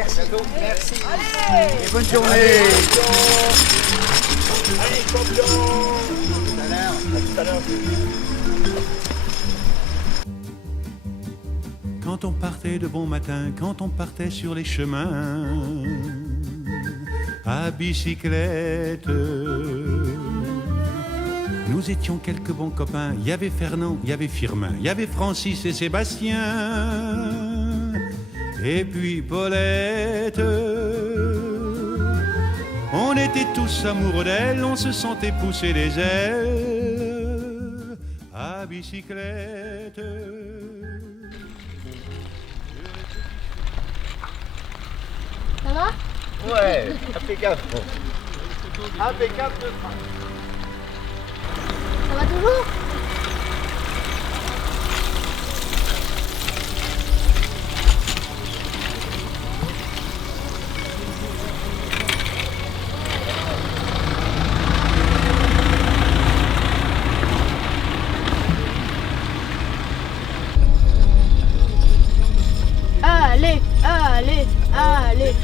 Merci. Merci. Allez. Et bonne journée. Allez, champion. À tout à l'heure. Quand on partait de bon matin, quand on partait sur les chemins, à bicyclette, nous étions quelques bons copains. Il y avait Fernand, il y avait Firmin, il y avait Francis et Sébastien, et puis Paulette. On était tous amoureux d'elle, on se sentait pousser les ailes à bicyclette. Ça va? Ouais, impeccable. Impeccable de Ça va toujours? Allez, allez, allez.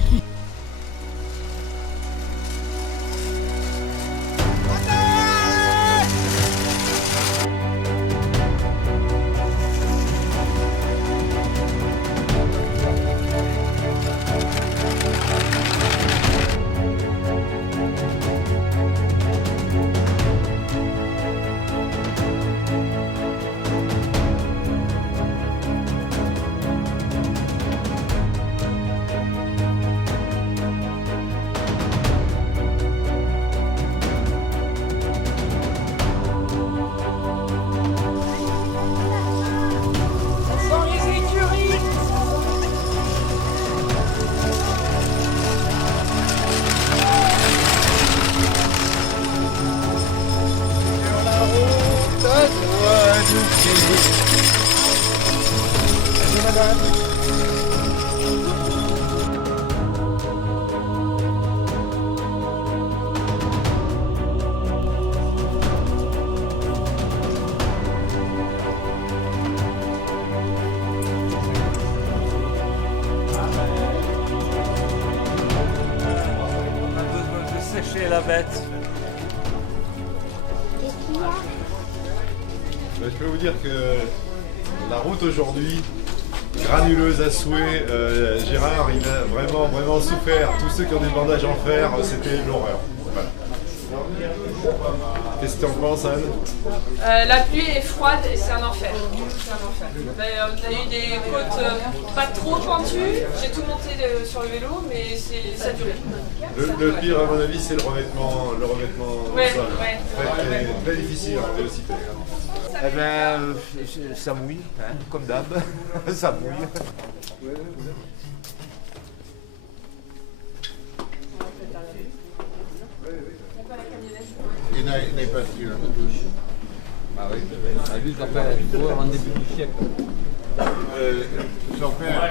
sécher la bête. Qu'est-ce qu'il y a? Je peux vous dire que la route aujourd'hui, granuleuse à souhait, Gérard, il a vraiment souffert. Tous ceux qui ont des bandages en fer, c'était l'horreur. Voilà. Qu'est-ce que tu en penses, Anne? La pluie est froide et c'est un enfer. C'est un enfer. On a eu des côtes pas trop pentues. J'ai tout monté sur le vélo, mais ça a duré. Le pire, à mon avis, c'est le revêtement Ouais, au sol. ouais. Très difficile à vélocité. Eh ben, ça mouille, hein, comme d'hab. Ça mouille. Il n'est pas sûr. Ah oui, lui, je l'appelle en début du siècle. Son père,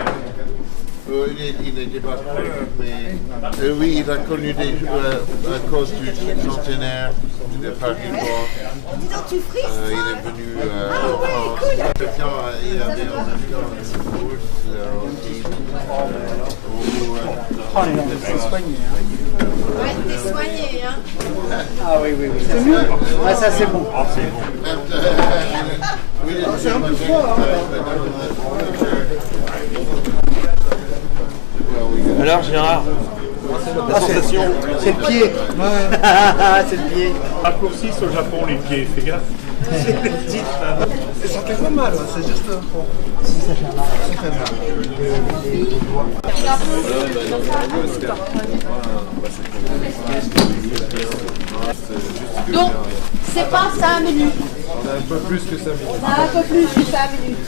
il n'était pas sûr, mais oui, il a connu à cause du centenaire de Paris-Bois. Dis donc, tu frises Il est venu en France. Il avait en même temps une bourse aussi. Oh, les gens, c'est soigné. Hein. Ouais, t'es soigné, hein. Ah oui, c'est mieux. Ah, ça, c'est bon. Ah, c'est bon. C'est un peu froid. Alors, Gérard, la sensation? C'est le pied. Ouais. C'est le pied. Raccourcissent au Japon les pieds, fais gaffe. Ça fait pas mal, c'est juste bon. Si ça fait mal, ça fait mal. Donc, c'est pas 5 minutes. On a un peu plus que 5 minutes. On a un peu plus que 5 minutes.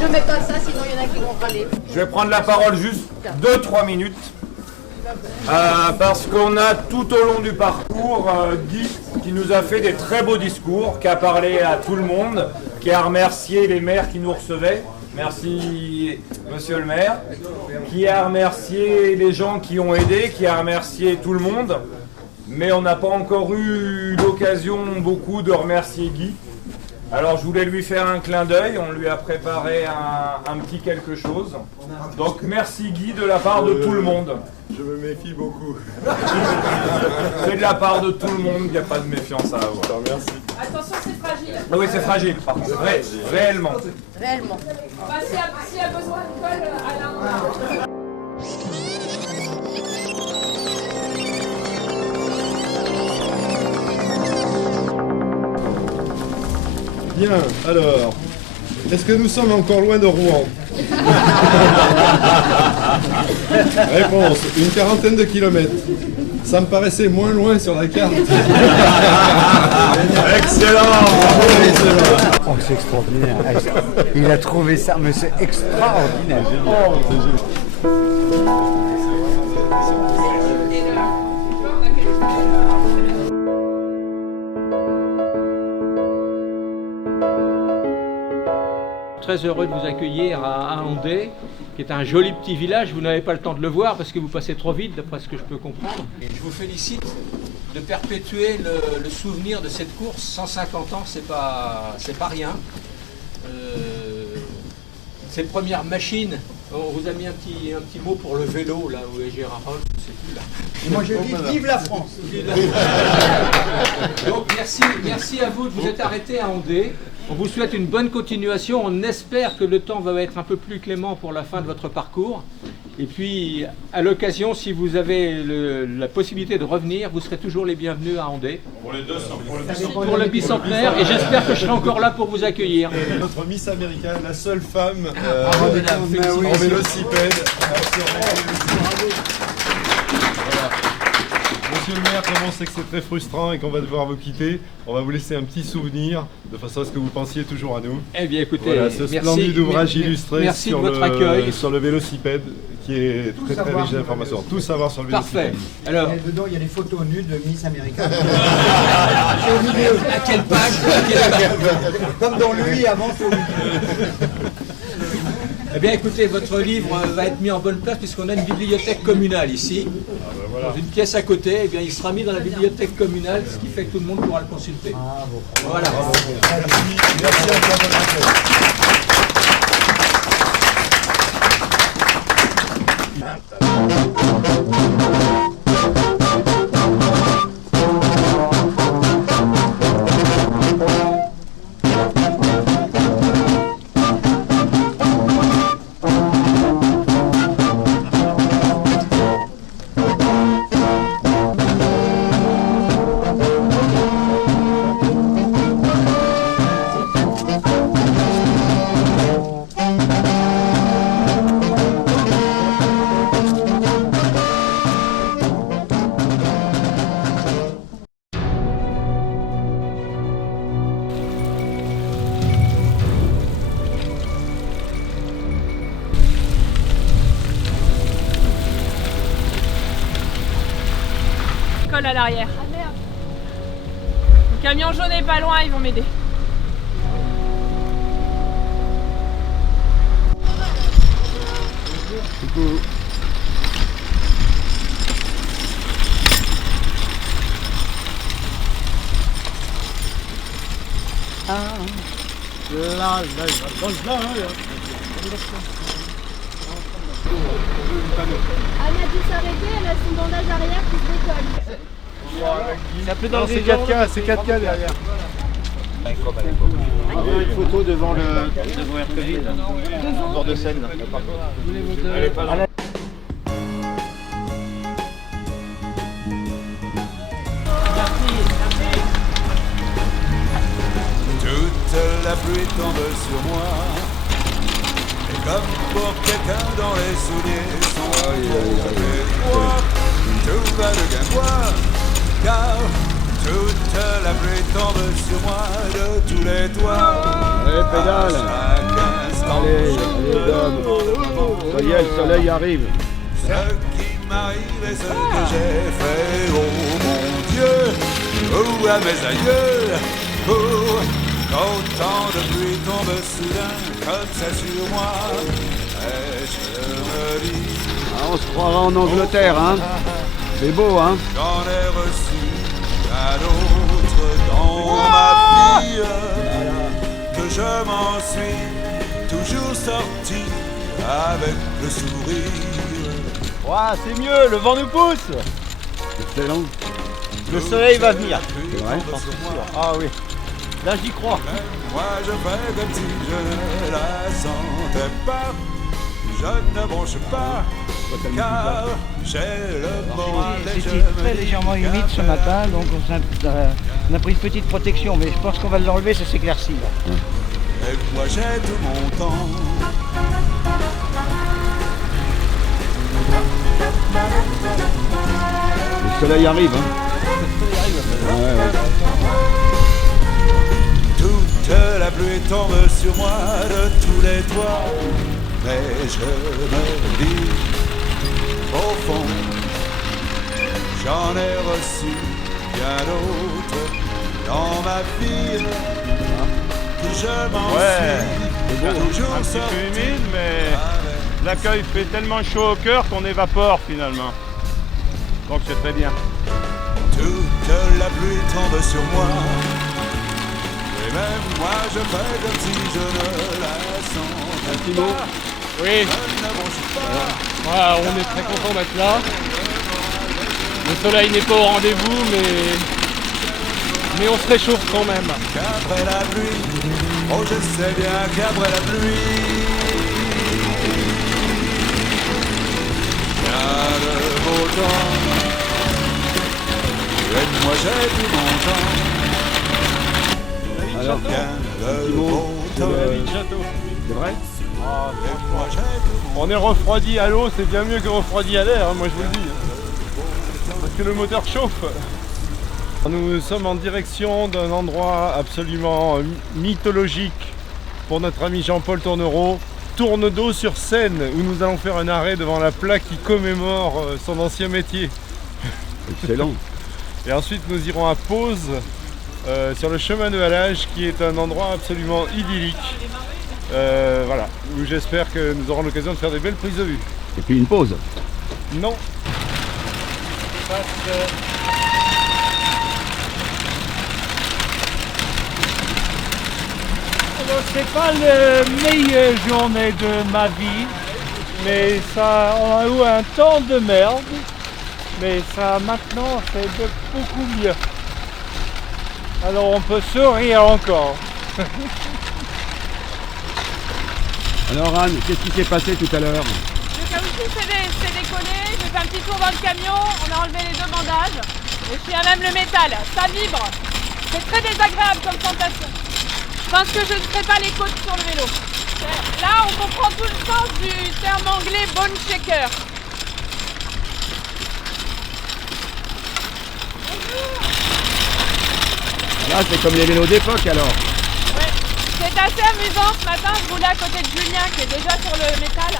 Je mets comme ça, sinon il y en a qui vont râler. Je vais prendre la parole juste 2-3 minutes. Parce qu'on a tout au long du parcours Guy qui nous a fait des très beaux discours, qui a parlé à tout le monde, qui a remercié les maires qui nous recevaient. Merci monsieur le maire. Qui a remercié les gens qui ont aidé, qui a remercié tout le monde. Mais on n'a pas encore eu l'occasion beaucoup de remercier Guy. Alors je voulais lui faire un clin d'œil, on lui a préparé un petit quelque chose. Donc merci Guy de la part de tout le monde. Je me méfie beaucoup. C'est de la part de tout le monde, il n'y a pas de méfiance à avoir. Merci. Attention, c'est fragile. Ah oui, c'est fragile, par contre. Réellement. Réellement. Bah, s'il y a besoin de colle, Alain. Bien, alors, est-ce que nous sommes encore loin de Rouen? Réponse, une quarantaine de kilomètres. Ça me paraissait moins loin sur la carte. Excellent! Oh, c'est extraordinaire. Il a trouvé ça, mais c'est extraordinaire. Très heureux de vous accueillir à Andé, qui est un joli petit village. Vous n'avez pas le temps de le voir parce que vous passez trop vite, d'après ce que je peux comprendre. Et je vous félicite de perpétuer le souvenir de cette course. 150 ans, c'est pas rien. Ces premières machines, on vous a mis un petit mot pour le vélo, là où est Gérard Rolf, je ne sais plus là. Moi je dis vive la France. Donc merci à vous de vous être arrêtés à Andé. On vous souhaite une bonne continuation. On espère que le temps va être un peu plus clément pour la fin de votre parcours. Et puis, à l'occasion, si vous avez la possibilité de revenir, vous serez toujours les bienvenus à Andé. Pour le bicentenaire. Et j'espère que je serai encore là pour vous accueillir. Notre Miss America, la seule femme en vélocipède. Monsieur le maire, comme on sait que c'est très frustrant et qu'on va devoir vous quitter, on va vous laisser un petit souvenir de façon à ce que vous pensiez toujours à nous. Eh bien écoutez, voilà, ce splendide ouvrage illustré sur votre accueil. Sur le vélocipède qui est très très riche d'informations. Tout savoir sur le vélocipède. Parfait. Alors, Et dedans, il y a des photos nues de Miss America. à quelle page? Comme dans lui avant son Eh bien écoutez, votre livre va être mis en bonne place puisqu'on a une bibliothèque communale ici. Dans une pièce à côté, eh bien, il sera mis dans la bibliothèque communale, ce qui fait que tout le monde pourra le consulter. Voilà. Merci encore de l'accueil. À l'arrière. Ah merde. Le camion jaune est pas loin, ils vont m'aider. Coucou. Anne a dû s'arrêter, elle a son bandage arrière qui se décolle. C'est 4K, c'est 4K derrière. Une photo devant RPV, bord de Seine. Toute la pluie tombe sur moi. Et comme pour quelqu'un dans les souliers sans tout va de Guingois. Car toute la pluie tombe sur moi de tous les toits. Allez, pédale. Allez, Dom. Ça y est, le soleil arrive. Ce qui m'arrive et ce que j'ai fait, oh mon Dieu, ou à mes aïeux, quand tant de pluie tombe soudain comme ça sur moi, et je me dis, On se croira en Angleterre, hein. C'est beau, hein. j'en ai reçu un autre dans ma vie. gentil avec le sourire. Ouah, c'est mieux, le vent nous pousse. Excellent. Le soleil va venir. C'est vrai. Ah oui. Là, j'y crois. Moi je fais comme si je ne la sentais pas. Je ne bronche pas, car j'ai le moral léger. C'était très légèrement humide ce matin, donc on a pris une petite protection, mais je pense qu'on va l'enlever, ça s'éclaircit. Et moi j'ai tout mon temps. Le soleil arrive, hein. Ouais, ouais. Toute la pluie tombe sur moi de tous les toits. Mais je me dis, au fond, j'en ai reçu bien d'autres dans ma vie. Que je m'en suis toujours Un petit sorti. peu humide, mais l'accueil fait tellement chaud au cœur qu'on évapore finalement. Donc c'est très bien. Toute la pluie tombe sur moi. Et même moi je fais comme si je ne la sentais pas. Oui, Je ne bronche pas. voilà, on est très content d'être là. Le soleil n'est pas au rendez-vous, mais on se réchauffe quand même. Qu'après la pluie, oh je sais bien qu'après la pluie, il y a le beau temps. Et moi j'ai tout mon temps. Alors, Le beau temps. c'est vrai. Et moi j'ai tout mon On est refroidi à l'eau, c'est bien mieux que refroidi à l'air, hein, moi je vous le dis. Parce que le moteur chauffe. Nous sommes en direction d'un endroit absolument mythologique pour notre ami Jean-Paul Tournereau, Tourne d'eau sur Seine, où nous allons faire un arrêt devant la plaque qui commémore son ancien métier. Excellent. Et ensuite nous irons à Pose, sur le chemin de halage, qui est un endroit absolument idyllique. Voilà, où j'espère que nous aurons l'occasion de faire des belles prises de vue. Et puis une pause. Non. C'est pas la meilleure journée de ma vie, mais ça, on a eu un temps de merde, mais ça maintenant c'est beaucoup mieux. Alors on peut sourire encore. Alors Anne, qu'est-ce qui s'est passé tout à l'heure? Le caoutchouc s'est décollé, j'ai fait un petit tour dans le camion, on a enlevé les deux bandages. Et puis il y a même le métal, ça vibre. C'est très désagréable comme sensation. Je pense que je ne ferai pas les côtes sur le vélo. Là, on comprend tout le sens du terme anglais bone shaker. Là, c'est comme les vélos d'époque alors. Ouais. C'est assez amusant, ce matin, je roulais à côté de Julien qui est déjà sur le métal.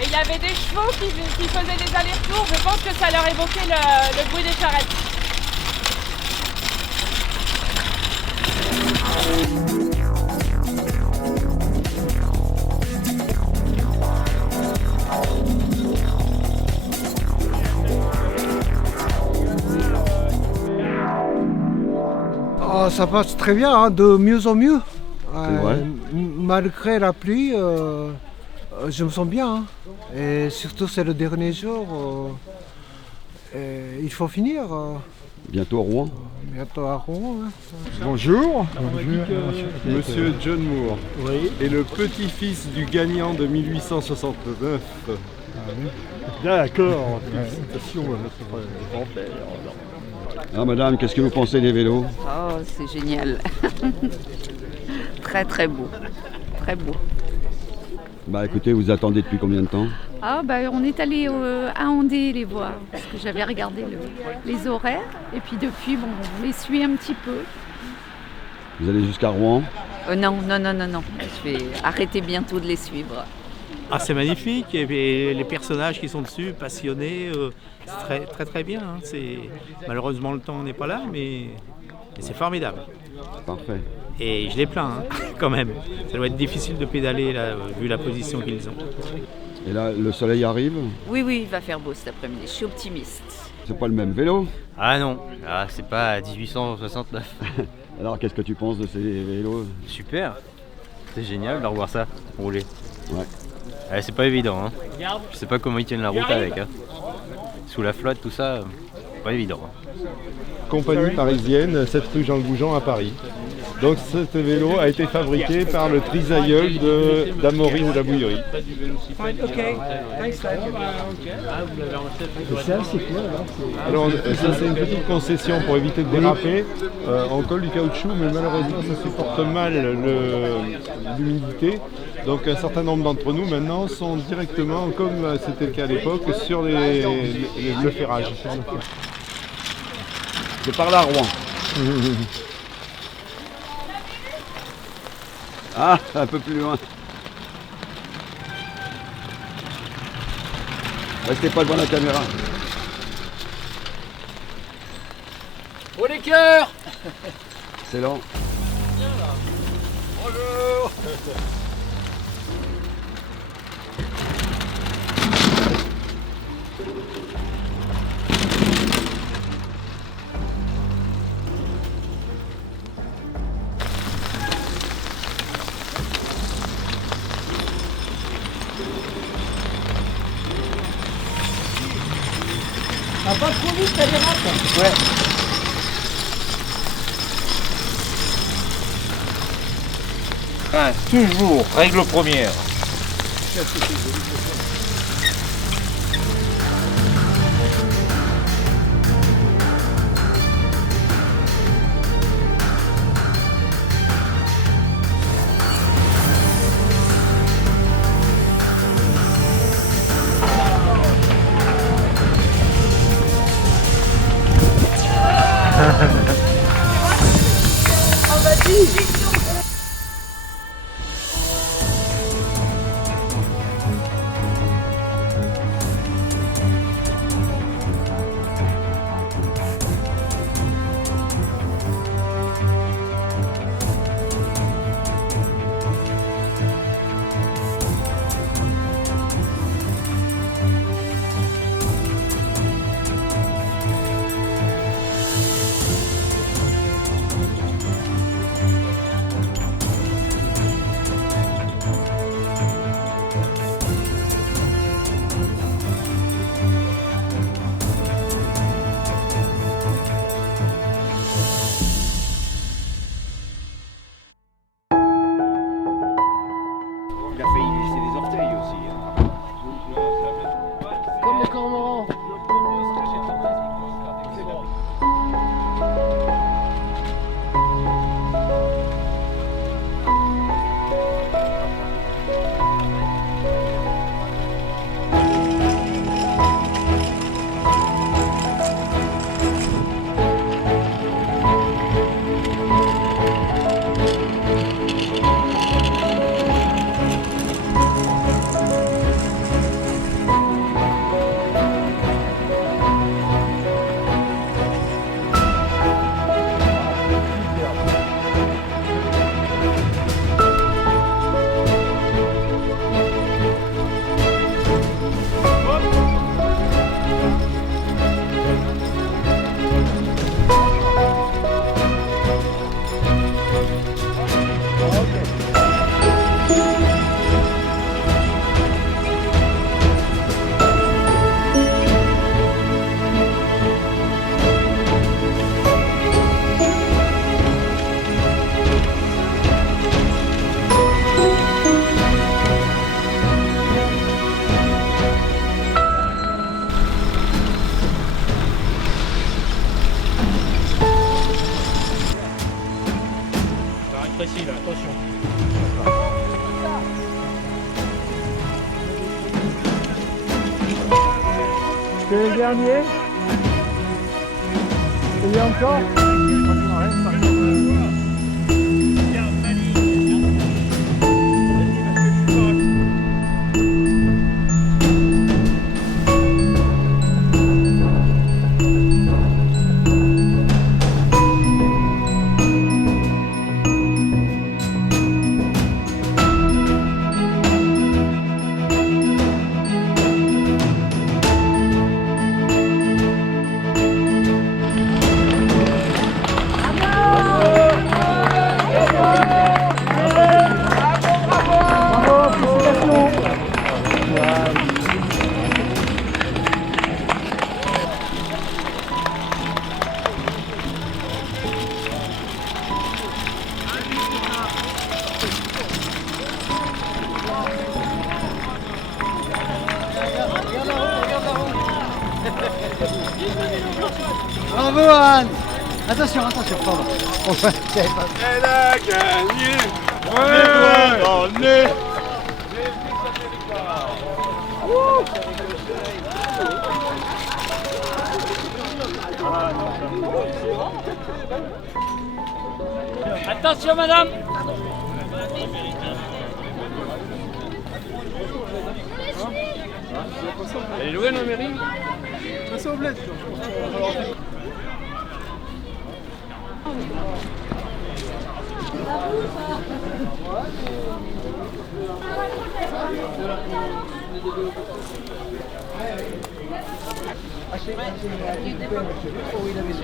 Et il y avait des chevaux qui faisaient des allers-retours. Je pense que ça leur évoquait le bruit des charrettes. Oh, ça passe très bien, hein, de mieux en mieux. vrai. Malgré la pluie, je me sens bien. Hein. Et surtout, c'est le dernier jour. Il faut finir. Bientôt à Rouen. Bientôt à Rouen. Hein. Bonjour. Monsieur John Moore est le petit-fils du gagnant de 1869. D'accord, félicitations à notre grand-père. Alors madame, qu'est-ce que vous pensez des vélos? Oh, c'est génial. Très très beau. Très beau. Bah écoutez, vous attendez depuis combien de temps? Ah bah on est allé à Andé les voir, parce que j'avais regardé les horaires. Et puis depuis, bon, on les suit un petit peu. Vous allez jusqu'à Rouen? Non. Je vais arrêter bientôt de les suivre. Ah, c'est magnifique, et puis les personnages qui sont dessus, passionnés, c'est très très bien. Hein. Malheureusement le temps n'est pas là, mais c'est formidable. Parfait. Et je les plains, hein, quand même. Ça doit être difficile de pédaler là, vu la position qu'ils ont. Et là, le soleil arrive? Oui, il va faire beau cet après-midi, je suis optimiste. C'est pas le même vélo? Ah non, c'est pas 1869. Alors qu'est-ce que tu penses de ces vélos? Super, c'est génial de revoir ça, rouler. Ouais. C'est pas évident. Hein. Je sais pas comment ils tiennent la route avec. Hein. Sous la flotte, tout ça, pas évident. Hein. Compagnie parisienne, 7 rue Jean Goujon à Paris. Donc ce vélo a été fabriqué par le trisaïeul d'Amaury de la Bouillerie. Ça, c'est quoi alors ça c'est une petite concession pour éviter de déraper. On colle du caoutchouc, mais malheureusement ça supporte mal l'humidité. Donc un certain nombre d'entre nous maintenant sont directement, comme c'était le cas à l'époque, sur le ferrage. C'est par là, Rouen. Ah, un peu plus loin. Restez pas devant la caméra. Oh les cœurs! Excellent. Bonjour! Ah, pas trop vite, ça dérape. Ouais. Enfin, toujours, règle première. Il a failli laisser des orteils aussi. Hein. Comme les cormorans. Précis là, attention. C'est le dernier. Il y a encore. Attention, pardon. Elle a gagné. Ouais. Attention madame. Elle est loin la mairie. Passez au bled.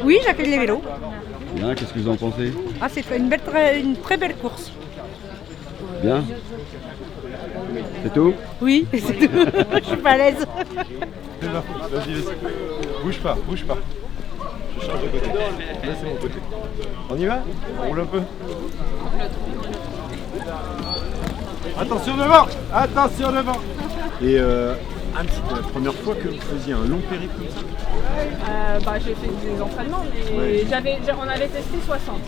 Oui, j'accueille les vélos. Bien, qu'est-ce que vous en pensez? Ah, c'est une très belle course. Bien. C'est tout? Oui, c'est tout. Je suis pas à l'aise. Vas-y, laisse. Bouge pas. Je change de côté. Là, c'est mon côté. On y va? On roule un peu. Attention devant. Et la première fois que vous faisiez un long périple comme ça? J'ai fait des entraînements, mais on avait testé 60.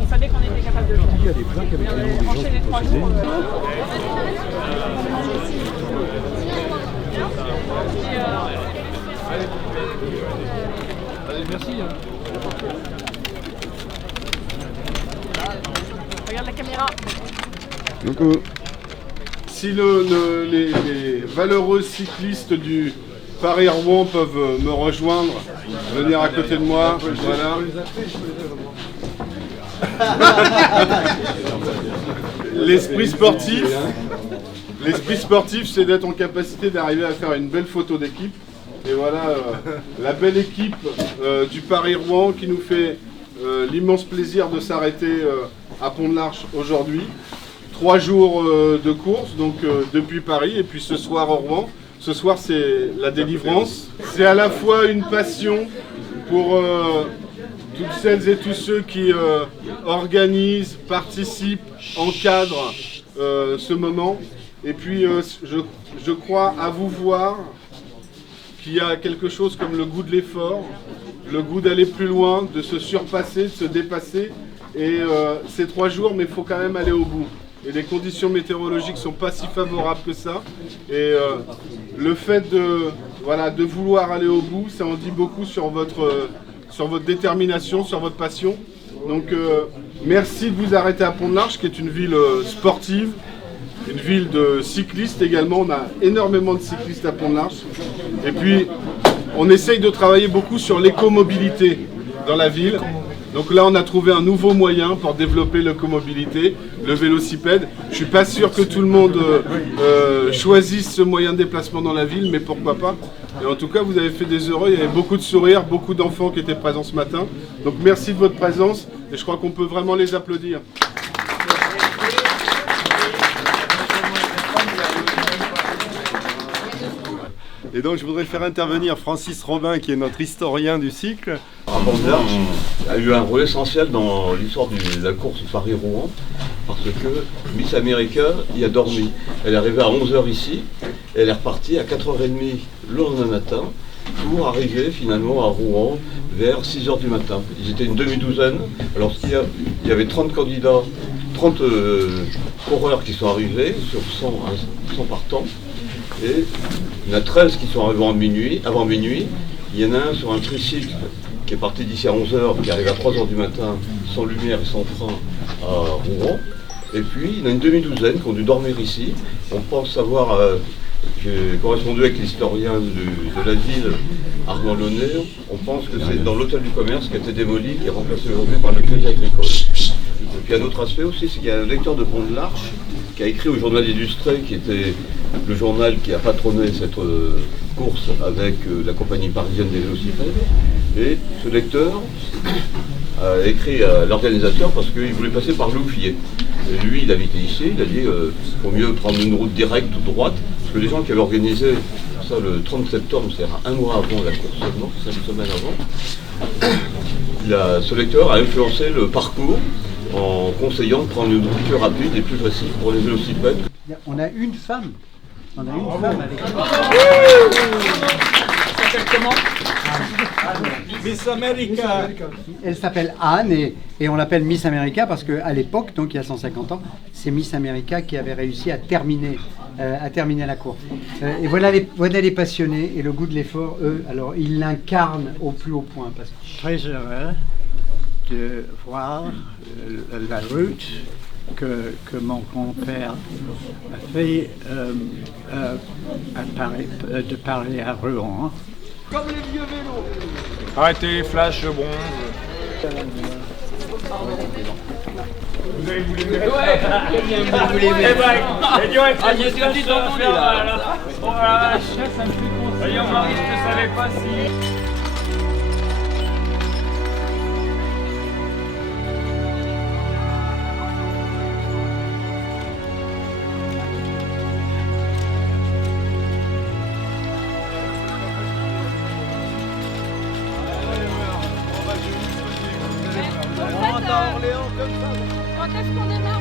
On savait qu'on était capable de le faire. Il y a des plaques avec des gens enchaîné 3 jours. Allez, merci. Regarde la caméra. Coucou. Si les valeureux cyclistes du Paris-Rouen peuvent me rejoindre, venir à côté de moi, voilà. L'esprit sportif, c'est d'être en capacité d'arriver à faire une belle photo d'équipe. Et voilà la belle équipe du Paris-Rouen qui nous fait l'immense plaisir de s'arrêter à Pont-de-l'Arche aujourd'hui. 3 jours de course, donc depuis Paris, et puis ce soir au Rouen. Ce soir, c'est la délivrance. C'est à la fois une passion pour toutes celles et tous ceux qui organisent, participent, encadrent ce moment. Et puis, je crois à vous voir qu'il y a quelque chose comme le goût de l'effort, le goût d'aller plus loin, de se surpasser, de se dépasser. Et c'est 3 jours, mais il faut quand même aller au bout. Et les conditions météorologiques ne sont pas si favorables que ça. Et le fait de vouloir aller au bout, ça en dit beaucoup sur votre détermination, sur votre passion. Donc merci de vous arrêter à Pont-de-l'Arche, qui est une ville sportive, une ville de cyclistes également. On a énormément de cyclistes à Pont-de-l'Arche. Et puis, on essaye de travailler beaucoup sur l'écomobilité dans la ville. Donc là, on a trouvé un nouveau moyen pour développer l'écomobilité, le vélocipède. Je ne suis pas sûr que tout le monde choisisse ce moyen de déplacement dans la ville, mais pourquoi pas. Et en tout cas, vous avez fait des heureux, il y avait beaucoup de sourires, beaucoup d'enfants qui étaient présents ce matin. Donc merci de votre présence, et je crois qu'on peut vraiment les applaudir. Et donc je voudrais faire intervenir Francis Robin, qui est notre historien du cycle. Pont-de-l'Arche a eu un rôle essentiel dans l'histoire de la course Paris-Rouen, parce que Miss America y a dormi. Elle est arrivée à 11h ici, et elle est repartie à 4h30 le lendemain matin, pour arriver finalement à Rouen vers 6h du matin. Ils étaient une demi-douzaine, alors il y avait 30 candidats, 30 coureurs qui sont arrivés sur 100 partants. Et il y en a 13 qui sont arrivés avant minuit. Il y en a un sur un tricycle qui est parti d'ici à 11h, qui arrive à 3h du matin, sans lumière et sans frein, à Rouen. Et puis, il y en a une demi-douzaine qui ont dû dormir ici. On pense savoir, j'ai correspondu avec l'historien de la ville, Armand Launay. On pense que c'est dans l'hôtel du commerce qui a été démoli, qui est remplacé aujourd'hui par le Crédit Agricole. Et puis un autre aspect aussi, c'est qu'il y a un lecteur de Pont-de-l'Arche qui a écrit au journal Illustré, qui était le journal qui a patronné cette course avec la compagnie parisienne des vélocipèdes. Et ce lecteur a écrit à l'organisateur parce qu'il voulait passer par Louviers. Et lui, il habitait ici, il a dit qu'il faut mieux prendre une route directe ou droite, parce que les gens qui avaient organisé ça le 30 septembre, c'est-à-dire un mois avant la course seulement, 5 semaines avant, ce lecteur a influencé le parcours en conseillant de prendre une route plus rapide et plus facile pour les vélocipèdes. On a une femme. On a une femme avec nous. s'appelle comment? Miss America. Elle s'appelle Anne et on l'appelle Miss America parce qu'à l'époque, donc il y a 150 ans, c'est Miss America qui avait réussi à terminer la course. Et voilà les passionnés et le goût de l'effort, eux, alors ils l'incarnent au plus haut point. Parce que... Très heureux de voir la route que mon grand-père a fait de Paris à Rouen. Comme les vieux vélos. Arrêtez les flashs bronze. Vous allez vous les mettre. Ouais. Vous voulez mettre. Il y a des petits enfants là. Oh la vache, ça me fait penser. Voyons Marie, je ne savais pas si... Quand est-ce qu'on démarre?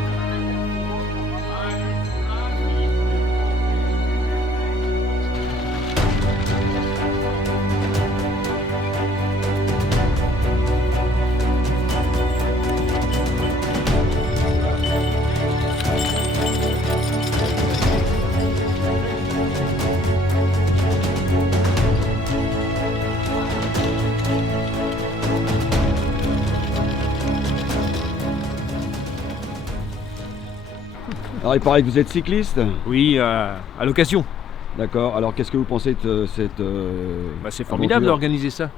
Alors il paraît que vous êtes cycliste? Oui, à l'occasion. D'accord, alors qu'est-ce que vous pensez de cette... C'est formidable d'organiser ça.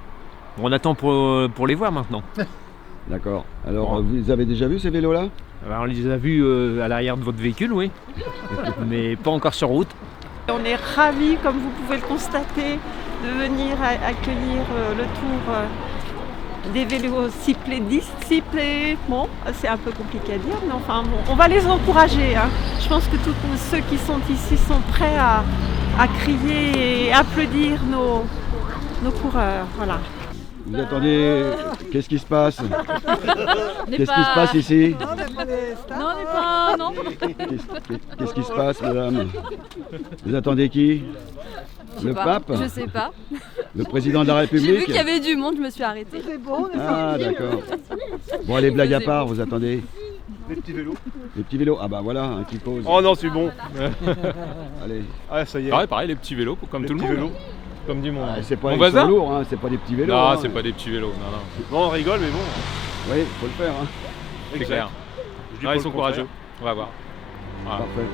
On attend pour les voir maintenant. D'accord, alors vous avez déjà vu ces vélos-là? On les a vus à l'arrière de votre véhicule, oui. Mais pas encore sur route. On est ravis, comme vous pouvez le constater, de venir accueillir le tour des vélos cyclés. Bon, c'est un peu compliqué à dire, mais enfin bon, on va les encourager. Hein. Je pense que tous ceux qui sont ici sont prêts à crier et applaudir nos coureurs. Voilà. Vous attendez, qu'est-ce qui se passe? Qu'est-ce qui se passe ici? Non, on n'est pas... Non. Qu'est-ce qui se passe, madame? Vous attendez qui? Le pape? Je sais pas. Le président de la République? J'ai vu qu'il y avait du monde, je me suis arrêtée. C'est bon, Ah, d'accord. Bon, allez, blague à part, vous attendez? Les petits vélos. Les petits vélos? Ah bah voilà, un qui pose. Oh non, c'est bon. Allez. Ah, ça y est. Pareil, les petits vélos, comme tout le monde. Vélos. Comme du monde. Ah, c'est pas Mon ils voisin sont lourds, hein, c'est pas des petits vélos. Non, hein. c'est pas des petits vélos. Non. Bon, on rigole, mais bon. Oui, faut le faire. Hein. C'est clair. Ils sont courageux. On va voir. Voilà. Parfait.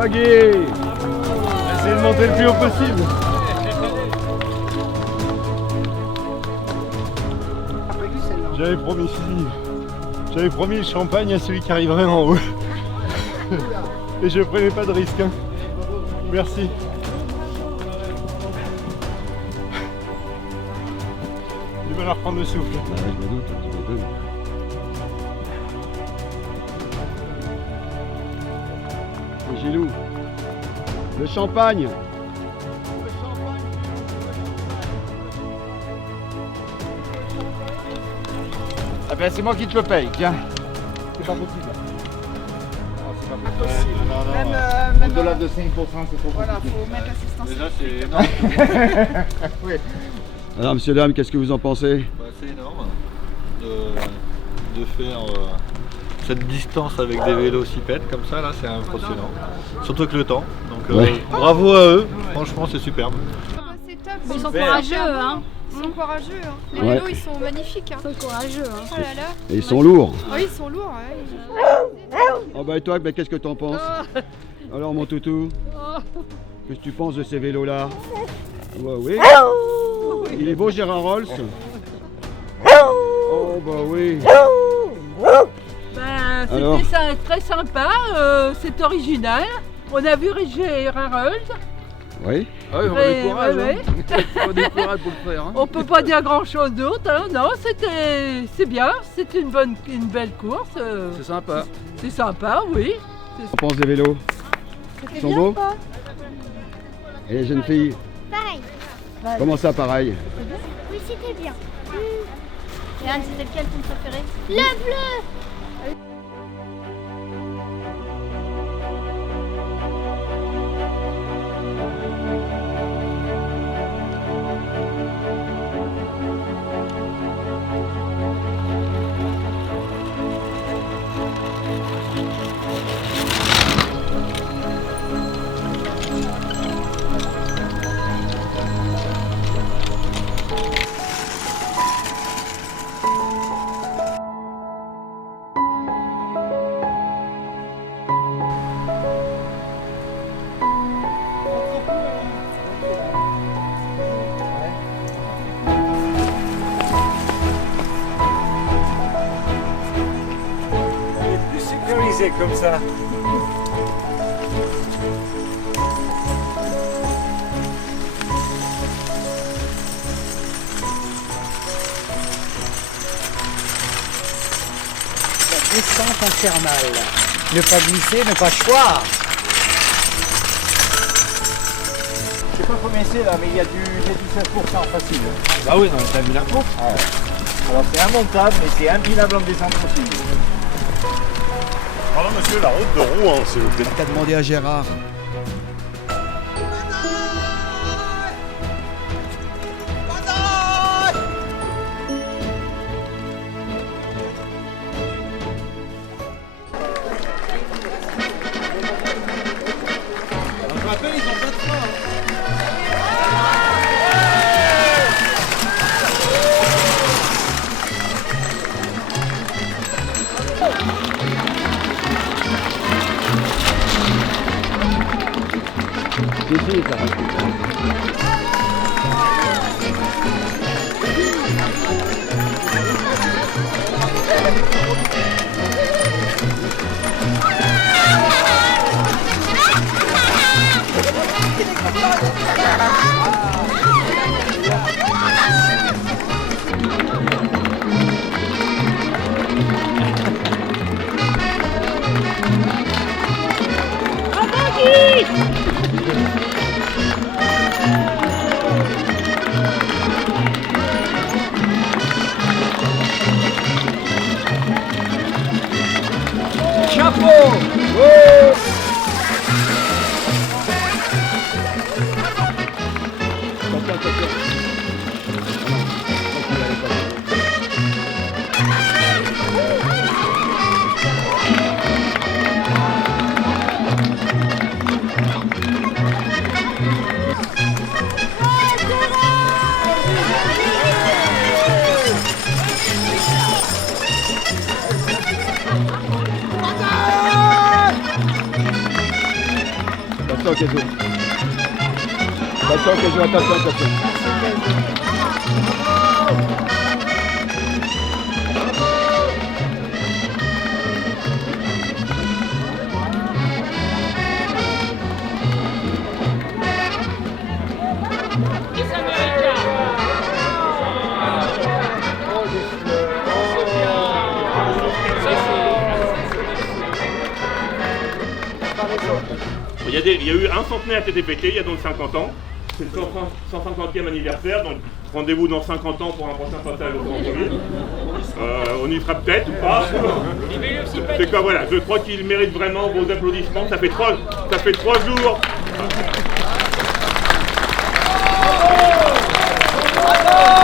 Ok. Essayez de monter le plus haut possible. J'avais promis le champagne à celui qui arriverait en haut. Et je prenais pas de risque. Hein. Merci. Du mal à reprendre le souffle. Je me doute, un petit peu. Gilou, le champagne. Ah ben c'est moi qui te le paye, tiens. C'est pas possible. Même au-delà de 5%, c'est trop Voilà, compliqué. faut mettre l'assistance. Déjà c'est... Non. Oui. Alors, monsieur, dame, qu'est-ce que vous en pensez? C'est énorme de faire cette distance avec des vélocipèdes comme ça, là, c'est impressionnant. Surtout avec le temps. Donc bravo à eux, franchement, c'est superbe. C'est top. Ils sont courageux, hein. Ils sont courageux, hein. Les Ouais. vélos, ils sont magnifiques, hein. Ils sont courageux, hein. Oh là là. Et ils sont lourds. Oui, ils sont lourds, ouais. Oh bah et toi, bah, qu'est-ce que t'en penses? Alors mon toutou, qu'est-ce que tu penses de ces vélos-là? Bah oui. Il est beau Gérard Rolls? Oh bah oui. C'était très sympa, c'est original. On a vu Gérard Rolls. Oui. Ah oui, on a du courage. On a du courage pour le faire. Hein. On peut pas dire grand chose d'autre. Hein. Non, c'est bien. C'est une belle course. C'est sympa. C'est sympa, oui. On pense des vélos? Ils sont beaux? Et les jeunes filles? Pareil. Comment ça, pareil? Oui, c'était bien. Et Anne, c'était lequel ton préféré? Le bleu. Comme ça. La descente infernale. Ne pas glisser, ne pas choir. Je sais pas combien c'est là, mais il y a du 16% facile. Ah oui, non, t'as vu la course? Alors c'est immontable, mais c'est impilable en descente aussi. Pardon monsieur, la route de Rouen, s'il vous plaît. T'as demandé à Gérard. Je me rappelle, ils ont pas de frein. Attention. Il y a eu un centenaire qui a été fêté il y a donc 50 ans. C'est le 150e anniversaire, donc rendez-vous dans 50 ans pour un prochain passage au centre-ville. On y fera peut-être ou pas. C'est quoi, voilà, je crois qu'il mérite vraiment vos applaudissements. Ça fait 3 jours. Bravo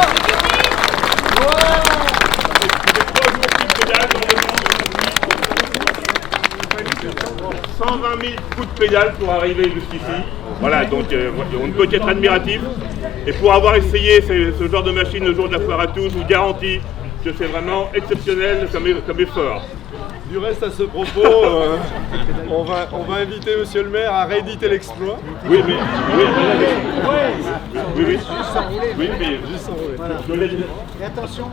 120 000 coups de pédale pour arriver jusqu'ici. Voilà, donc on ne peut qu'être admiratif. Et pour avoir essayé ce genre de machine le jour de la foire à tous, je vous garantis que c'est vraiment exceptionnel comme effort. Du reste, à ce propos, on va inviter Monsieur le maire à rééditer l'exploit. Oui, mais... Oui, Juste s'enrouler. Oui, mais... Juste s'enrouler. Voilà. Et attention.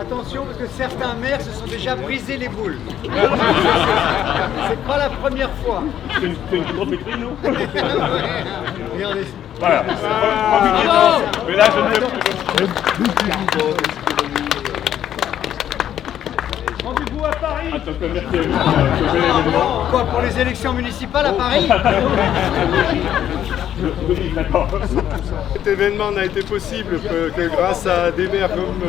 Attention, parce que certains maires se sont déjà brisé les boules. C'est pas la première fois. C'est une grosse maîtrise, non? Regardez. Voilà. Mais là, je ne sais plus. Rendez-vous à Paris. Quoi, pour les élections municipales à Paris? Cet événement n'a été possible que grâce à des maires comme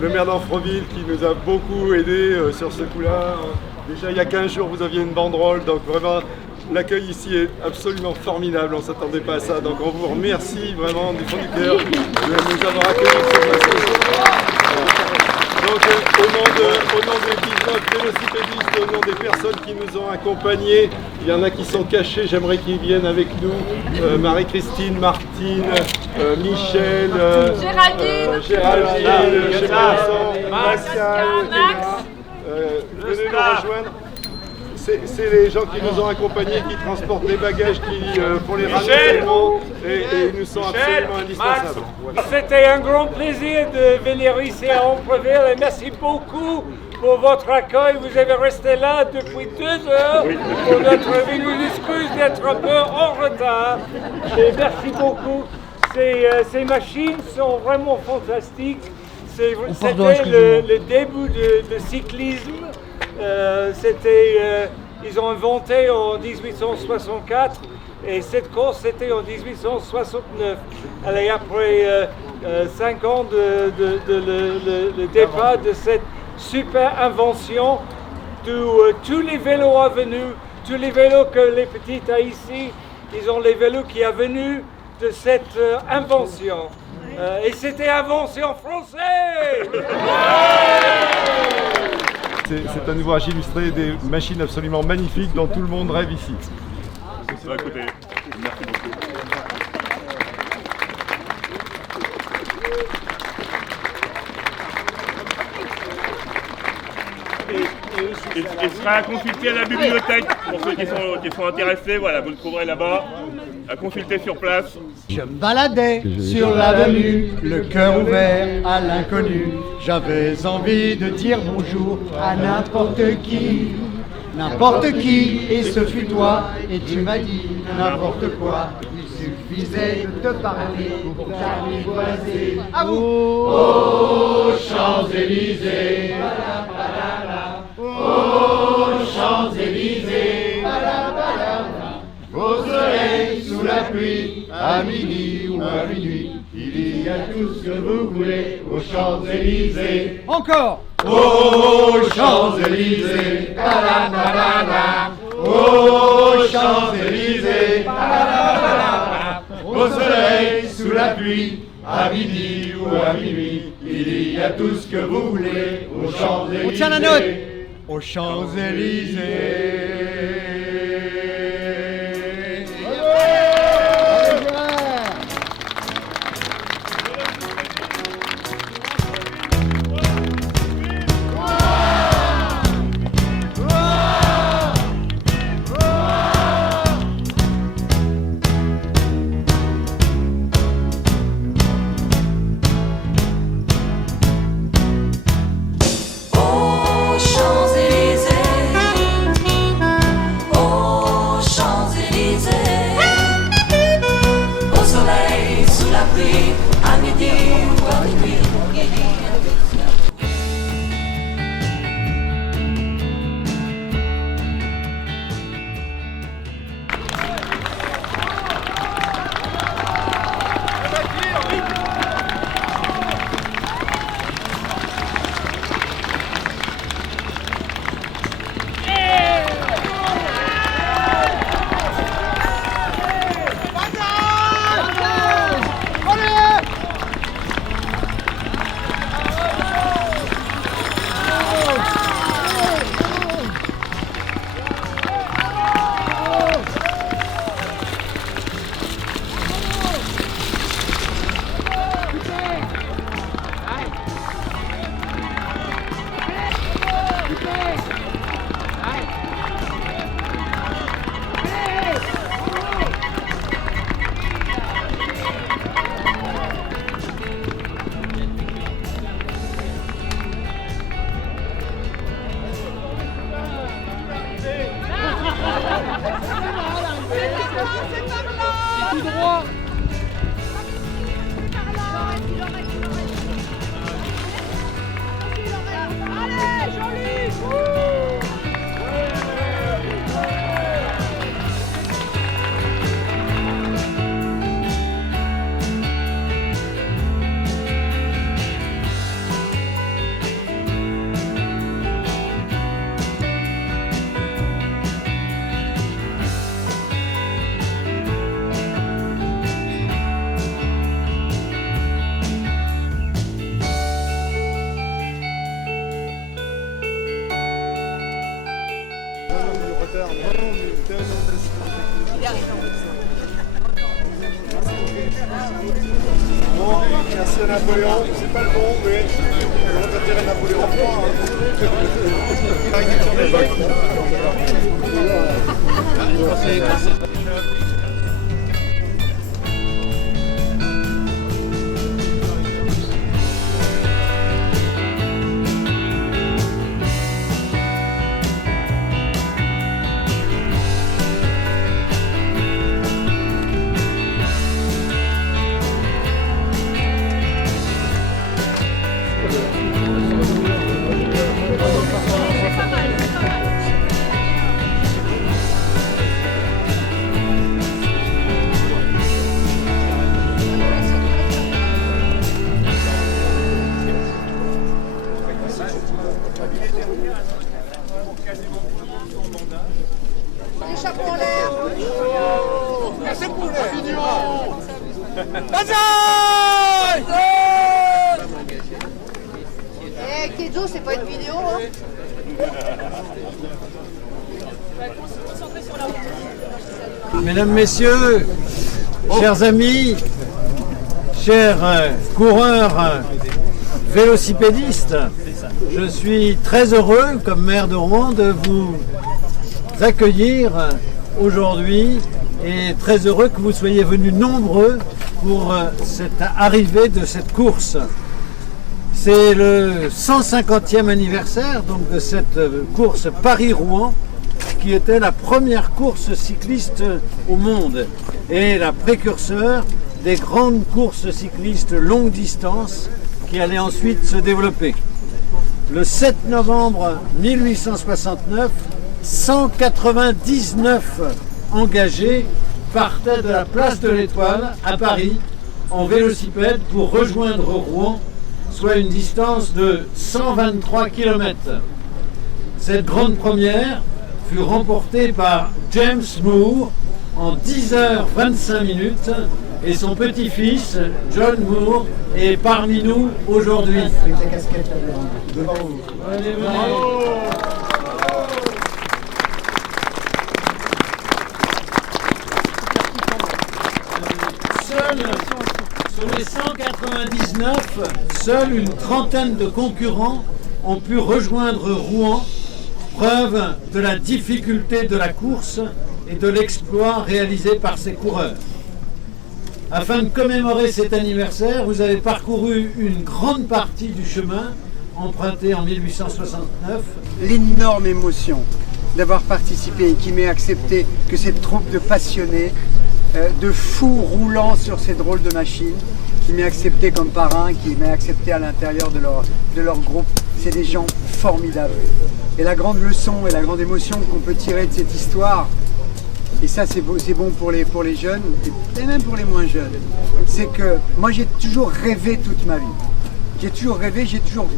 le maire d'Anfreville qui nous a beaucoup aidé sur ce coup-là. Déjà il y a 15 jours vous aviez une banderole, donc vraiment l'accueil ici est absolument formidable, on ne s'attendait pas à ça. Donc on vous remercie vraiment du fond du cœur de nous avoir accueillis sur place. Donc au nom des 19 vélocipédistes, au nom des personnes qui nous ont accompagnés, il y en a qui sont cachés, j'aimerais qu'ils viennent avec nous. Marie-Christine, Martine, Michel, Géraldine, Max, venez nous rejoindre. C'est les gens qui nous ont accompagnés, qui transportent les bagages, qui font les ravitaillements et ils nous sont absolument indispensables. Voilà. C'était un grand plaisir de venir ici à Amfreville et merci beaucoup pour votre accueil. Vous avez resté là depuis 2 heures pour notre vie. Nous excusons d'être un peu en retard. Et merci beaucoup. Ces machines sont vraiment fantastiques. C'était le début de cyclisme. Ils ont inventé en 1864 et cette course c'était en 1869. Et après 5 ans le départ de cette super invention, tous les vélos à venus, tous les vélos que les petits ont ici, ils ont les vélos qui sont venus de cette invention. Et c'était invention française. C'est à nouveau illustré des machines absolument magnifiques dont tout le monde rêve ici. Écoutez, merci beaucoup. Il sera à consulter à la bibliothèque pour ceux qui sont intéressés. Voilà, vous le trouverez là-bas. À consulter sur place. Je me baladais sur l'avenue, le cœur ouvert à l'inconnu. J'avais envie de dire bonjour à n'importe qui, et ce fut toi, et tu m'as dit n'importe quoi. Il suffisait de te parler pour t'apprivoiser. À vous! Aux Champs-Élysées, aux Champs-Élysées, au soleil, sous la pluie, à midi ou à minuit, il y a tout ce que vous voulez aux Champs-Élysées. Encore! Aux Champs-Élysées, aux Champs-Élysées, au soleil, sous la pluie, à midi ou à minuit, il y a tout ce que vous voulez aux Champs-Élysées. On tient la note! Aux Champs-Élysées. Aux Champs-Élysées, droit. Allez, Jean-Luc. Bon, merci à Napoléon, c'est pas le bon, mais on va t'attirer Napoléon 3. Les chapeaux en l'air. Merci pour les Banzai. Eh, Kezo, c'est pas une vidéo, hein? Mesdames, Messieurs, chers amis, chers coureurs vélocipédistes, je suis très heureux, comme maire de Rouen, de vous accueillir aujourd'hui et très heureux que vous soyez venus nombreux pour cette arrivée de cette course. C'est le 150e anniversaire donc, de cette course Paris-Rouen qui était la première course cycliste au monde et la précurseur des grandes courses cyclistes longue distance qui allaient ensuite se développer. Le 7 novembre 1869, 199 engagés partaient de la place de l'Étoile à Paris en vélocipède pour rejoindre Rouen, soit une distance de 123 km. Cette grande première fut remportée par James Moore en 10h25 et son petit-fils John Moore est parmi nous aujourd'hui. Allez, venez. Sur les 199, seule une trentaine de concurrents ont pu rejoindre Rouen, preuve de la difficulté de la course et de l'exploit réalisé par ces coureurs. Afin de commémorer cet anniversaire, vous avez parcouru une grande partie du chemin emprunté en 1869. L'énorme émotion d'avoir participé et qui m'ait accepté que cette troupe de passionnés, de fous roulant sur ces drôles de machines, qui m'ait accepté comme parrain, qui m'ait accepté à l'intérieur de leur groupe. C'est des gens formidables. Et la grande leçon et la grande émotion qu'on peut tirer de cette histoire, et ça c'est bon pour les jeunes et même pour les moins jeunes, c'est que moi j'ai toujours rêvé toute ma vie. J'ai toujours rêvé, j'ai toujours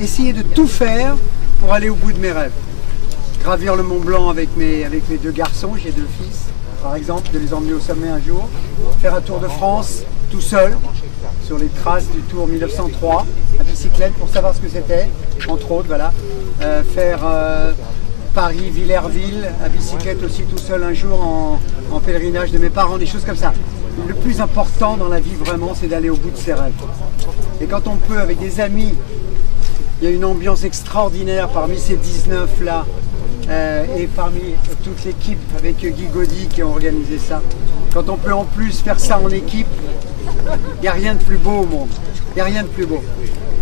essayé de tout faire pour aller au bout de mes rêves. Gravir le Mont Blanc avec mes deux garçons, j'ai deux fils, par exemple, de les emmener au sommet un jour, faire un Tour de France tout seul, sur les traces du Tour 1903, à bicyclette pour savoir ce que c'était, entre autres, voilà. Faire Paris-Villerville à bicyclette aussi tout seul un jour en pèlerinage de mes parents, des choses comme ça. Le plus important dans la vie vraiment, c'est d'aller au bout de ses rêves. Et quand on peut, avec des amis, il y a une ambiance extraordinaire parmi ces 19 là, et parmi toute l'équipe avec Guy Gaudy qui a organisé ça. Quand on peut en plus faire ça en équipe, il n'y a rien de plus beau au monde. Il n'y a rien de plus beau.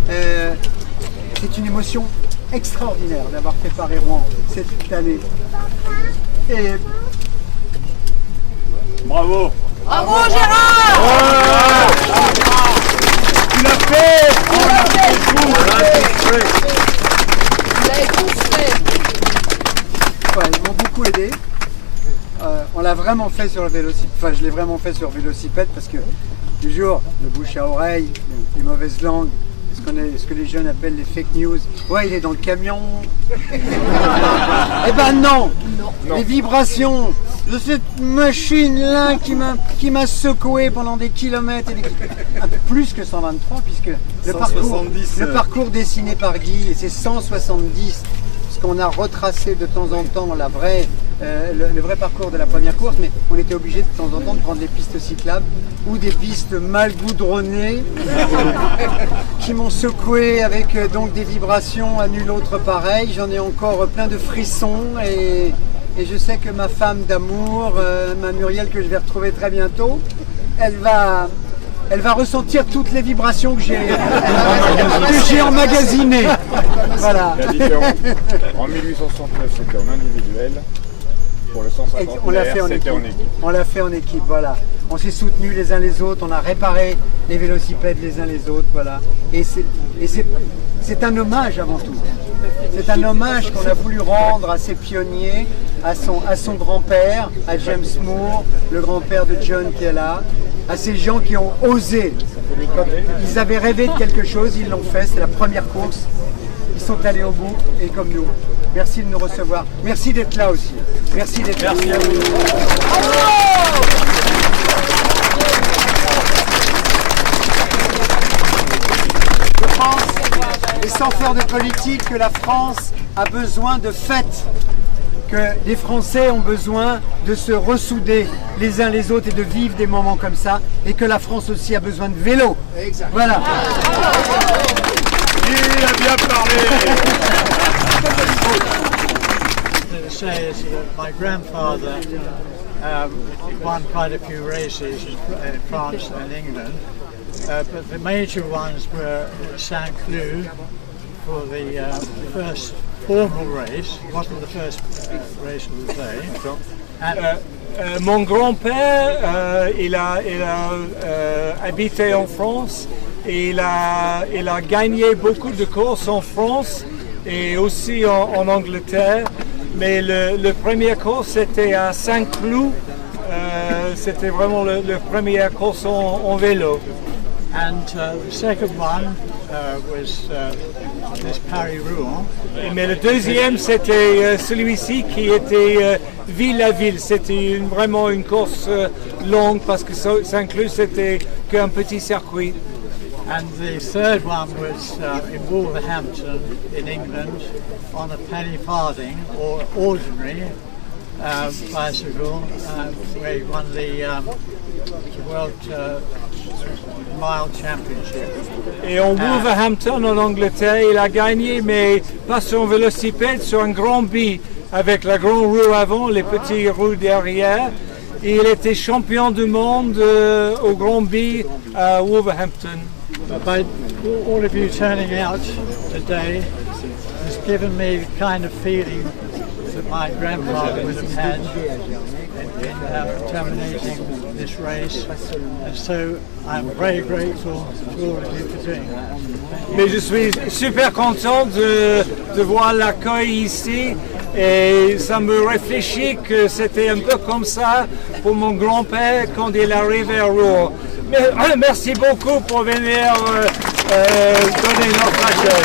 C'est une émotion extraordinaire d'avoir fait Paris-Rouen cette année. Et bravo. Bravo Gérard! Tu l'as fait! Vous l'avez tous fait. Ouais, ils m'ont beaucoup aidé. On l'a vraiment fait sur le vélocipède, enfin je l'ai vraiment fait sur vélocipède parce que toujours le bouche à oreille, les mauvaises langues, ce que les jeunes appellent les fake news. Ouais, il est dans le camion. Eh ben non. Les vibrations de cette machine-là qui m'a secoué pendant des kilomètres, un peu plus que 123 puisque le parcours dessiné par Guy, c'est 170. Qu'on a retracé de temps en temps le vrai parcours de la première course, mais on était obligé de temps en temps de prendre des pistes cyclables ou des pistes mal goudronnées qui m'ont secoué avec donc des vibrations à nul autre pareil. J'en ai encore plein de frissons et je sais que ma femme d'amour, ma Muriel que je vais retrouver très bientôt, elle va ressentir toutes les vibrations que j'ai emmagasinées. Voilà. La différence. En 1869, c'était en individuel. Pour le 150 on l'a fait en équipe. On l'a fait en équipe, voilà. On s'est soutenus les uns les autres, on a réparé les vélocipèdes les uns les autres, voilà. Et c'est un hommage avant tout. C'est un hommage qu'on a voulu rendre à ces pionniers, à son grand-père, à James Moore, le grand-père de John qui est là, à ces gens qui ont osé. Quand ils avaient rêvé de quelque chose, ils l'ont fait, c'est la première course. Ils sont allés au bout, et comme nous. Merci de nous recevoir. Merci d'être là aussi. Merci d'être là. Merci à vous. Je pense, et sans faire de politique, que la France a besoin de fêtes. Que les Français ont besoin de se ressouder les uns les autres et de vivre des moments comme ça, et que la France aussi a besoin de vélo. Exact. Voilà. Il a bien parlé. Say is that my grandfather won quite a few races in France and England, but the major ones were Saint-Cloud for the first formal race. Wasn't the first race of the day. Mon grand-père, il a habité en France et il a gagné beaucoup de courses en France et aussi en Angleterre. Mais le premier course c'était à Saint-Cloud. C'était vraiment le première course en vélo. And the second one was this Paris-Rouen. Mais le deuxième, c'était celui-ci qui était ville à ville. C'était vraiment une course longue parce que Saint-Cloud, c'était qu'un petit circuit. And the third one was in Wolverhampton in England on a penny farthing or ordinary bicycle where he won the World Mile Championship. Et en Wolverhampton, en Angleterre, il a gagné, mais pas sur un vélocipède, sur un grand bi, avec la grande roue avant, les petits roues derrière. Et il était champion du monde au grand bi à Wolverhampton. By all of you turning out today has given me the kind of feeling that my grandfather would have had in terminating this race, and so I'm very grateful to all of you for doing that. Mais je suis super content de voir l'accueil ici et ça me réfléchit que c'était un peu comme ça pour mon grand-père quand il arrivait à Rouen. Merci beaucoup pour venir donner notre accueil.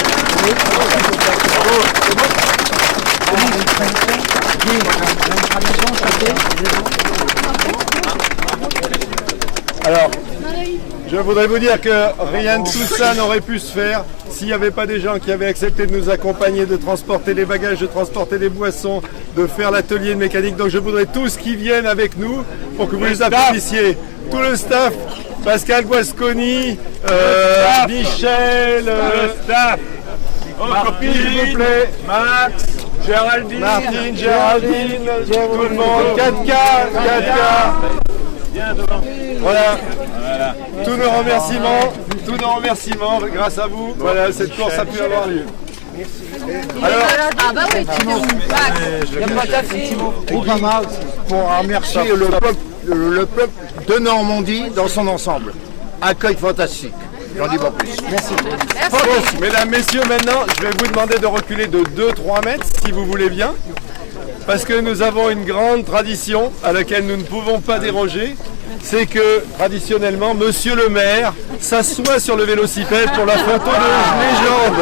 Alors, je voudrais vous dire que rien de tout ça n'aurait pu se faire s'il n'y avait pas des gens qui avaient accepté de nous accompagner, de transporter les bagages, de transporter les boissons, de faire l'atelier de mécanique. Donc je voudrais tous qui viennent avec nous pour que vous les applaudissiez. Tout le staff, Pascal Guasconi, Michel, le staff, s'il vous plaît, Max, Géraldine, Martine, Géraldine, tout le monde, 4K. Voilà. Tous nos remerciements, grâce à vous, voilà, cette course a pu avoir lieu. Ah bah oui, pour remercier le peuple le peuple de Normandie dans son ensemble. Accueil fantastique. J'en dis pas plus. Merci. Mesdames, messieurs, maintenant, je vais vous demander de reculer de 2-3 mètres, si vous voulez bien. Parce que nous avons une grande tradition à laquelle nous ne pouvons pas déroger. C'est que, traditionnellement, monsieur le maire s'assoit sur le vélocipède pour la photo de légende.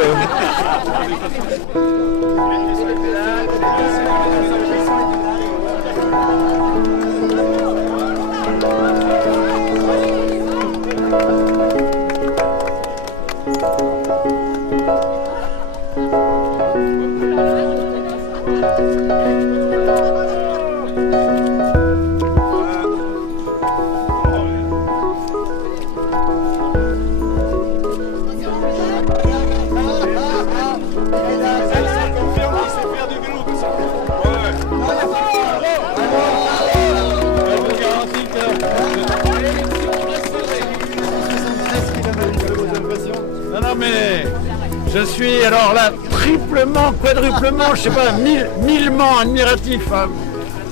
Je suis alors là triplement, quadruplement, je sais pas, millement admiratif. Hein.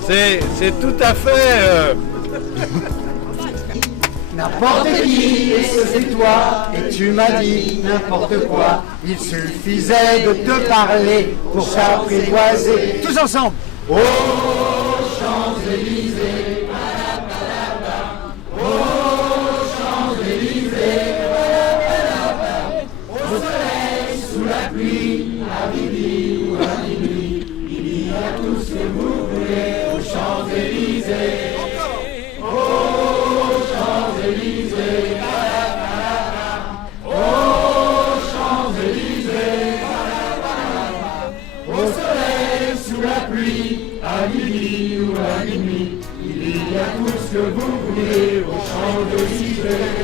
C'est tout à fait. N'importe qui, et c'est toi, et tu m'as dit n'importe quoi. Il suffisait de te parler pour s'apprivoiser. Tous ensemble. Aux Champs-Élysées, aux Champs-Élysées, au soleil, sous la pluie, à midi ou à minuit, il y a tout ce que vous voulez aux Champs-Élysées. Aux Champs-Élysées, aux Champs-Élysées, au soleil, sous la pluie, à midi ou à minuit, il y a tout ce que vous voulez aux Champs-Élysées.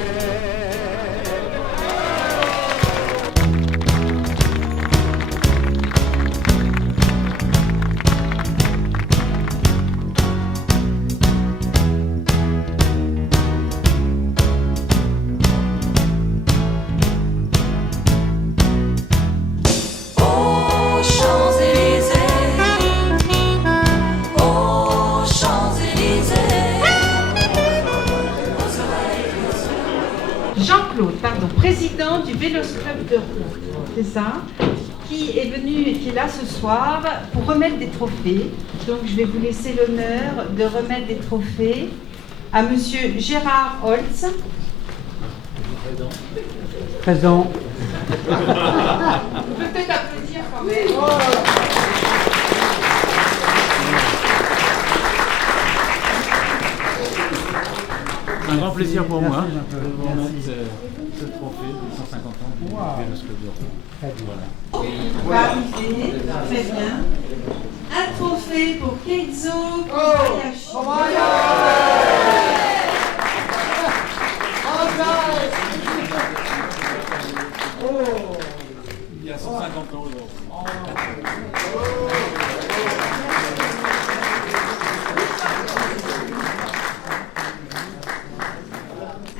Président du Vélos Club de Rouen, c'est ça, qui est venu et qui est là ce soir pour remettre des trophées. Donc je vais vous laisser l'honneur de remettre des trophées à monsieur Gérard Holtz. Présent. On peut peut-être applaudir quand même. Un grand plaisir pour moi de vous remettre ce trophée de 150 ans du Vélos Club de Rouen. Voilà. Parfait, très bien. Un trophée pour Keizo Kobayashi. Il y a 150 ans aujourd'hui.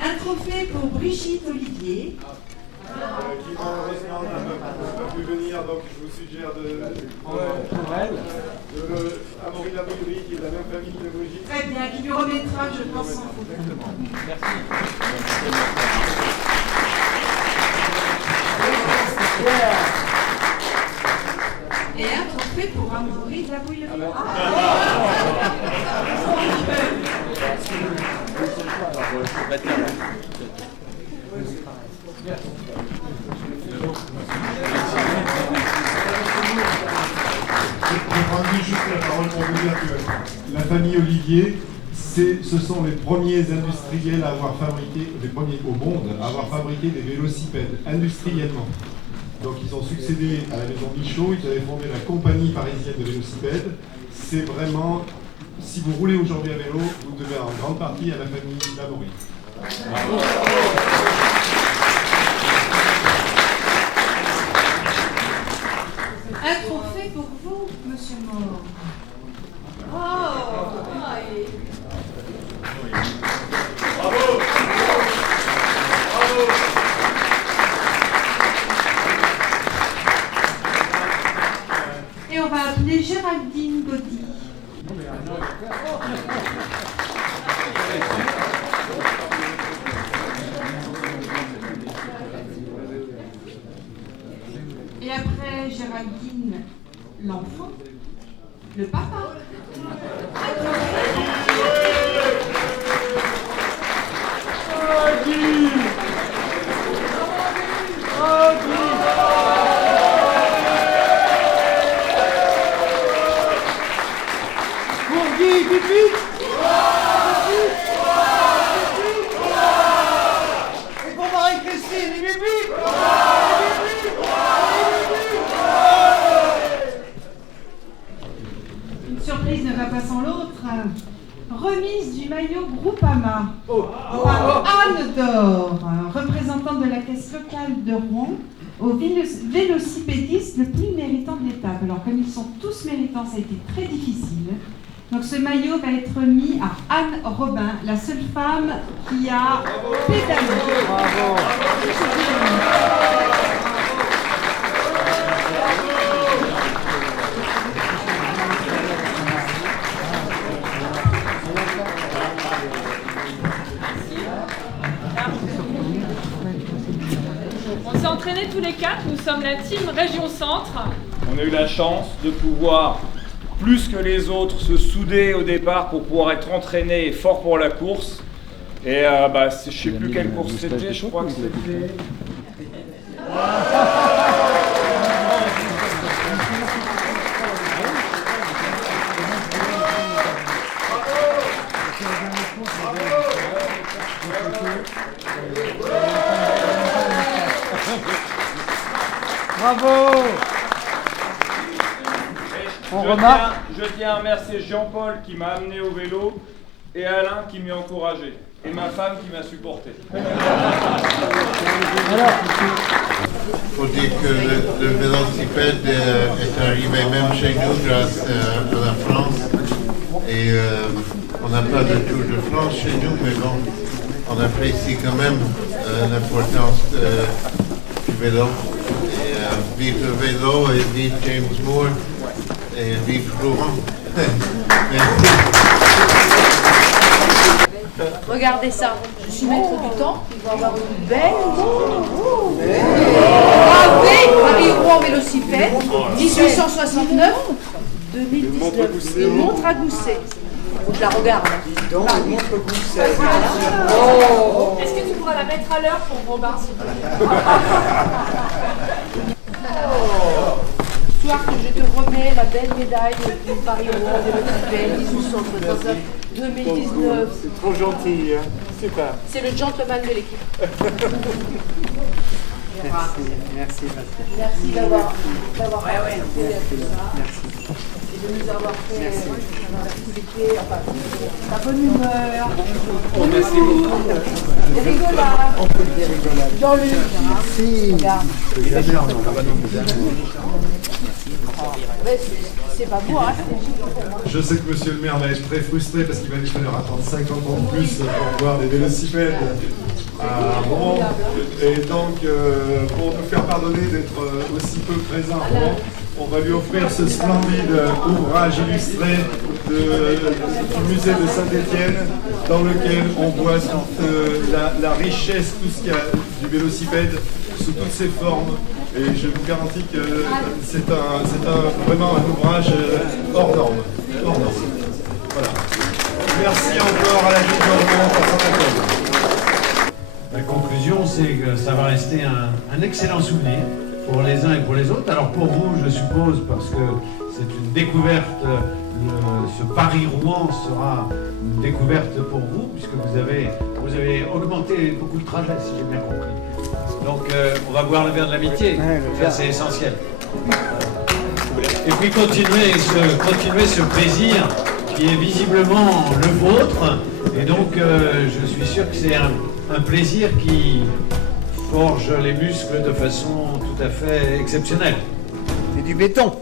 Un trophée pour Brigitte Olivier. Qui malheureusement n'a pas pu venir, donc je vous suggère de prendre Amaury Labouillerie, qui est de la même famille que Brigitte. Très bien, qui lui remettra, je pense, en photo. Merci. Et un trophée pour Amaury Labouillerie. Je prends juste la parole pour vous dire que la famille Olivier, ce sont les premiers industriels à avoir fabriqué, les premiers au monde à avoir fabriqué des vélocipèdes industriellement. Donc ils ont succédé à la maison Michaud, ils avaient fondé la compagnie parisienne de vélocipèdes. C'est vraiment, si vous roulez aujourd'hui à vélo, vous devez en grande partie à la famille Labouillerie. Un trophée pour vous, monsieur Maure. Oh, Bravo! Bravo! Et on va appeler Géraldine Gaudy. vite, vite, vite. Et pour Marie-Christine, vite, vite. Une surprise ne va pas sans l'autre. Remise du maillot Groupama par Anne Dor, représentante de la caisse locale de Rouen, au vélocipédiste le plus méritant de l'étape. Alors comme ils sont tous méritants, ça a été très difficile. Donc ce maillot va être remis à Anne Robin, la seule femme qui a pédalé. Bravo. On s'est entraînés tous les quatre, nous sommes la team Région Centre. On a eu la chance de pouvoir, plus que les autres, se souder au départ pour pouvoir être entraînés et forts pour la course. Et je ne sais plus quelle course c'était, je crois que c'était... Bravo. Je tiens à remercier Jean-Paul qui m'a amené au vélo et Alain qui m'a encouragé et ma femme qui m'a supporté. Il faut dire que le vélocipède est arrivé même chez nous grâce à la France. Et on n'a pas de Tour de France chez nous, mais bon, on apprécie quand même l'importance du vélo. Et vive le vélo et vive James Moore et vive Rouen. Merci. Regardez ça, je suis maître du temps, il va avoir une belle Paris-Rouen vélocipède, 1869, 2019, une montre à gousset. Je la regarde. Donc, une montre gousset. Oh. Est-ce que tu pourras la mettre à l'heure pour Robin, s'il te plaît? Soir que je te remets la belle médaille du Paris-Rouen vélocipède, 1869, 2019. C'est trop gentil, hein. Super. C'est le gentleman de l'équipe. Merci. Merci d'avoir participé à tout ça. Et de nous avoir fait l'activité, enfin, la bonne humeur, Merci beaucoup. les rigolades. Jean-Luc. Merci. C'est pas beau, hein, Je sais que monsieur le maire va être très frustré parce qu'il va lui falloir attendre 50 ans de plus pour voir des vélocipèdes à Rouen. Et donc, pour nous faire pardonner d'être aussi peu présent à Rouen, on va lui offrir ce splendide ouvrage illustré du musée de Saint-Étienne, dans lequel on voit toute la richesse, tout ce qu'il y a du vélocipède sous toutes ses formes. Et je vous garantis que c'est vraiment un ouvrage hors norme. Voilà. Merci encore à la ville de Rouen pour son accueil. La conclusion, c'est que ça va rester un excellent souvenir pour les uns et pour les autres. Alors pour vous, je suppose, parce que c'est une découverte, ce Paris-Rouen sera une découverte pour vous, puisque vous avez augmenté beaucoup de trajets, si j'ai bien compris. Donc on va boire le verre de l'amitié, ça c'est essentiel. Et puis continuer ce plaisir qui est visiblement le vôtre. Et donc je suis sûr que c'est un plaisir qui forge les muscles de façon tout à fait exceptionnelle. C'est du béton.